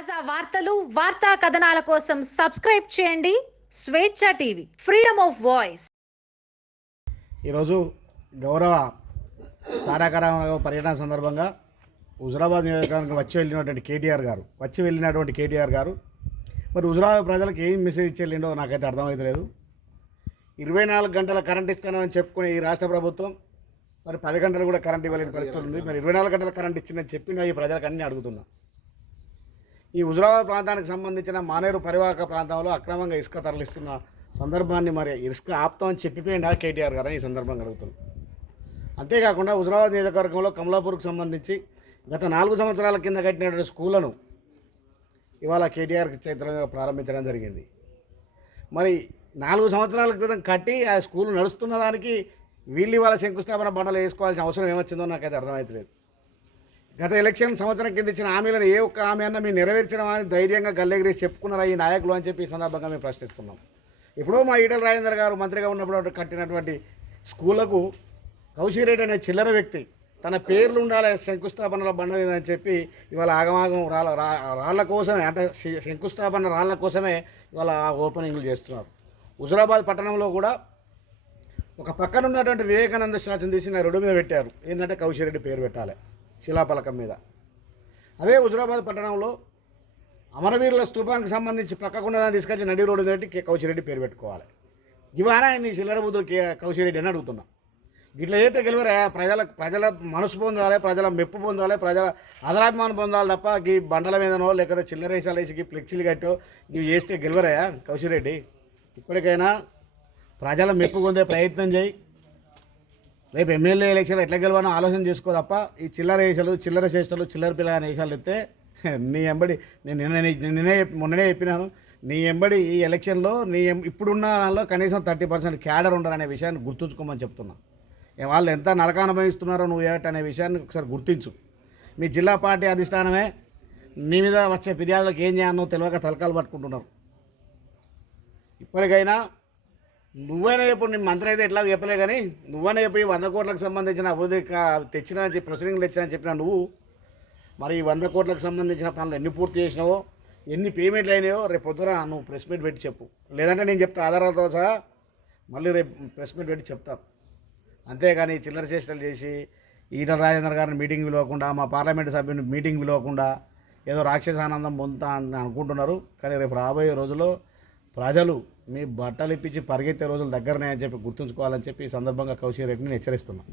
తాజా వార్తలు వార్తా కథనాల కోసం సబ్స్క్రైబ్ చేయండి. స్వేచ్ఛ టీవీ ఫ్రీడమ్ ఆఫ్ వాయిస్. ఈరోజు గౌరవ తారకరామారావు పర్యటన సందర్భంగా హుజరాబాద్ నియోజకవర్గానికి వచ్చి వెళ్ళినటువంటి కేటీఆర్ గారు వచ్చి వెళ్ళినటువంటి కేటీఆర్ గారు. మరి హుజరాబాద్ ప్రజలకు ఏం మెసేజ్ ఇచ్చి వెళ్ళిండో నాకైతే అర్థమవుతలేదు ఇరవై నాలుగు గంటల కరెంట్ ఇస్తానని చెప్పుకునే ఈ రాష్ట్ర ప్రభుత్వం మరి పది గంటలు కూడా కరెంట్ ఇవ్వలేని పరిస్థితి ఉంది. మరి ఇరవై నాలుగు గంటల కరెంట్ ఇచ్చిందని చెప్పిన ఈ ప్రజలకు అన్నీ అడుగుతున్నా. ఈ హుజురాబాద్ ప్రాంతానికి సంబంధించిన మానేరు పరివాహక ప్రాంతంలో అక్రమంగా ఇసుక తరలిస్తున్న సందర్భాన్ని మరి ఇసుక ఆప్తామని చెప్పిపోయిందా కేటీఆర్ గారు. ఈ సందర్భంగా అడుగుతుంది అంతేకాకుండా హుజురాబాద్ నియోజకవర్గంలో కమలాపూర్కు సంబంధించి గత నాలుగు సంవత్సరాల కింద కట్టినటువంటి స్కూళ్ళను ఇవాళ కేటీఆర్ చైత్రంగా ప్రారంభించడం జరిగింది. మరి నాలుగు సంవత్సరాల క్రితం కట్టి ఆ స్కూల్ నడుస్తున్న దానికి వీళ్ళు ఇవాళ శంకుస్థాపన బండలు వేసుకోవాల్సిన అవసరం ఏమొచ్చిందో నాకైతే అర్థమవుతలేదు గత ఎలక్షన్ సంవత్సరం కింద ఇచ్చిన హామీలను ఏ ఒక్క హామీ అన్నా మీరు నెరవేర్చడం ధైర్యంగా గల్లెగిరేసి చెప్పుకున్నారా ఈ నాయకులు అని చెప్పి ఈ సందర్భంగా మేము ప్రశ్నిస్తున్నాం. ఎప్పుడో మా ఈటల రాజేందర్ గారు మంత్రిగా ఉన్నప్పుడు కట్టినటువంటి స్కూళ్ళకు కౌశిరెడ్డి అనే చిల్లర వ్యక్తి తన పేర్లు ఉండాలి శంకుస్థాపనలో బండ అని చెప్పి ఇవాళ ఆగమాగం రాళ్ళ రా- రాళ్ళ కోసమే అంటే శంకుస్థాపన రాళ్ళ కోసమే ఇవాళ ఓపెనింగ్లు చేస్తున్నారు. హుజరాబాద్ పట్టణంలో కూడా ఒక పక్కన ఉన్నటువంటి వివేకానంద స్టాచ్యూని తీసి నా రెండు మీద పెట్టారు. ఏంటంటే కౌశిరెడ్డి పేరు పెట్టాలి. శిలాఫలకం మీద. అదే హుజురాబాద్ పట్టణంలో అమరవీరుల స్తూపానికి సంబంధించి పక్కకున్నదాన్ని తీసుకొచ్చి నడి రోడ్డు దాటి కే కౌశిరెడ్డి పేరు పెట్టుకోవాలి. ఇవాళ నీ చిల్లర కే కౌశిరెడ్డి అని అడుగుతున్నా. ఇట్లా అయితే గెలివరా? ప్రజల ప్రజల మనసు పొందాలి ప్రజల మెప్పు పొందాలి ప్రజల ఆదరాభిమానం పొందాలి తప్ప ఈ బండల మీదనో లేకపోతే చిల్లరేసాలు వేసి ఫ్లెక్సీలు కట్టో ఇవి చేస్తే గెలవరా కౌశిరెడ్డి? ఇప్పటికైనా ప్రజల మెప్పు పొందే ప్రయత్నం చేయి. రేపు ఎమ్మెల్యే ఎలక్షన్ ఎట్లా గెలవాలో ఆలోచన చేసుకో తప్ప ఈ చిల్లర వేసాలు చిల్లర చేష్టలు చిల్లర పిల్ల అని వేసాలు ఎత్తే నీ ఎంబడి నేను నిన్న నిన్నే మొన్ననే చెప్పినాను నీ ఎంబడి ఈ ఎలక్షన్లో నీ ఇప్పుడున్న దానిలో కనీసం థర్టీ పర్సెంట్ క్యాడర్ ఉండరనే విషయాన్ని గుర్తుంచుకోమని చెప్తున్నా. వాళ్ళు ఎంత నరకానుభవిస్తున్నారో నువ్వు ఏట అనే విషయాన్ని ఒకసారి గుర్తించు. మీ జిల్లా పార్టీ అధిష్టానమే నీ మీద వచ్చే ఫిర్యాదులకు ఏం చేయాలో తెలియక తలకాలు పట్టుకుంటున్నారు ఇప్పటికైనా నువ్వైనా చెప్పు నీ మంత్రి అయితే ఎట్లా చెప్పలే కానీ నువ్వైనా చెప్పి వంద కోట్లకు సంబంధించిన అభివృద్ధి కా- తెచ్చినా అని చెప్పి ప్రొసీడింగ్లు తెచ్చినా అని చెప్పిన నువ్వు మరి ఈ వంద కోట్లకు సంబంధించిన పనులు ఎన్ని పూర్తి చేసినావో ఎన్ని పేమెంట్లు అయినాయో రేపు పొద్దున నువ్వు ప్రెస్ మీట్ పెట్టి చెప్పు. లేదంటే నేను చెప్తా ఆధారాలతో సహా మళ్ళీ రేపు ప్రెస్ మీట్ పెట్టి చెప్తాను అంతేగాని చిల్లర చేష్టలు చేసి ఈటల రాజేంద్ర గారిని మీటింగ్ పిలవకుండా మా పార్లమెంటు సభ్యుని మీటింగ్ పిలవకుండా ఏదో రాక్షసానందం పొందుతా అని అనుకుంటున్నారు. కానీ రేపు రాబోయే రోజుల్లో ప్రజలు మీ బట్టలు ఇప్పించి పరిగెత్తే రోజులు దగ్గరనే అని చెప్పి గుర్తుంచుకోవాలని చెప్పి ఈ సందర్భంగా కౌశిక్ రెడ్డిని హెచ్చరిస్తున్నాను